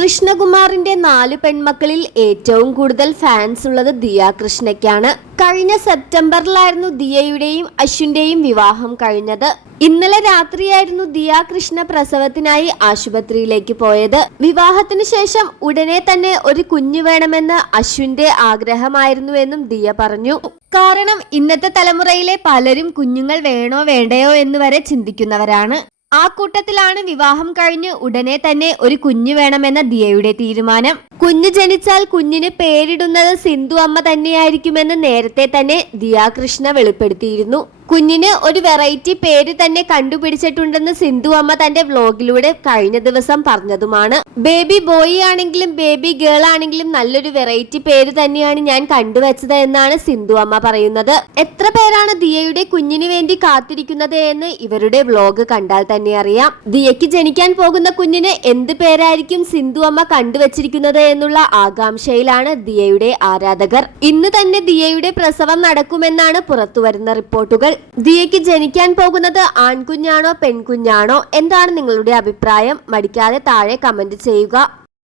കൃഷ്ണകുമാറിന്റെ നാല് പെൺമക്കളിൽ ഏറ്റവും കൂടുതൽ ഫാൻസ് ഉള്ളത് ദിയ കൃഷ്ണയ്ക്കാണ്. കഴിഞ്ഞ സെപ്റ്റംബറിലായിരുന്നു ദിയയുടെയും അശ്വിന്റെയും വിവാഹം കഴിഞ്ഞത്. ഇന്നലെ രാത്രിയായിരുന്നു ദിയ കൃഷ്ണ പ്രസവത്തിനായി ആശുപത്രിയിലേക്ക് പോയത്. വിവാഹത്തിനു ശേഷം ഉടനെ തന്നെ ഒരു കുഞ്ഞു വേണമെന്ന് അശ്വിന്റെ ആഗ്രഹമായിരുന്നുവെന്നും ദിയ പറഞ്ഞു. കാരണം ഇന്നത്തെ തലമുറയിലെ പലരും കുഞ്ഞുങ്ങൾ വേണോ വേണ്ടയോ എന്ന് വരെ ചിന്തിക്കുന്നവരാണ്. ആ കൂട്ടത്തിലാണ് വിവാഹം കഴിഞ്ഞ് ഉടനെ തന്നെ ഒരു കുഞ്ഞു വേണമെന്ന ദിയയുടെ തീരുമാനം. കുഞ്ഞ് ജനിച്ചാൽ കുഞ്ഞിന് പേരിടുന്നത് സിന്ധു അമ്മ തന്നെയായിരിക്കുമെന്ന് നേരത്തെ തന്നെ ദിയാകൃഷ്ണ വെളിപ്പെടുത്തിയിരുന്നു. കുഞ്ഞിന് ഒരു വെറൈറ്റി പേര് തന്നെ കണ്ടുപിടിച്ചിട്ടുണ്ടെന്ന് സിന്ധു അമ്മ തന്റെ വ്ലോഗിലൂടെ കഴിഞ്ഞ ദിവസം പറഞ്ഞതുമാണ്. ബേബി ബോയ് ആണെങ്കിലും ബേബി ഗേൾ ആണെങ്കിലും നല്ലൊരു വെറൈറ്റി പേര് തന്നെയാണ് ഞാൻ കണ്ടുവച്ചത് എന്നാണ് സിന്ധു അമ്മ പറയുന്നത്. എത്ര പേരാണ് ദിയയുടെ കുഞ്ഞിന് വേണ്ടി കാത്തിരിക്കുന്നത് എന്ന് ഇവരുടെ വ്ലോഗ് കണ്ടാൽ തന്നെ അറിയാം. ദിയയ്ക്ക് ജനിക്കാൻ പോകുന്ന കുഞ്ഞിന് എന്ത് പേരായിരിക്കും സിന്ധു അമ്മ കണ്ടുവച്ചിരിക്കുന്നത് എന്നുള്ള ആകാംക്ഷയിലാണ് ദിയയുടെ ആരാധകർ. ഇന്ന് തന്നെ ദിയയുടെ പ്രസവം നടക്കുമെന്നാണ് പുറത്തുവരുന്ന റിപ്പോർട്ടുകൾ. ദിയയ്ക്ക് ജനിക്കാൻ പോകുന്നത് ആൺകുഞ്ഞാണോ പെൺകുഞ്ഞാണോ? എന്താണ് നിങ്ങളുടെ അഭിപ്രായം? മടിക്കാതെ താഴെ കമന്റ് ചെയ്യുക.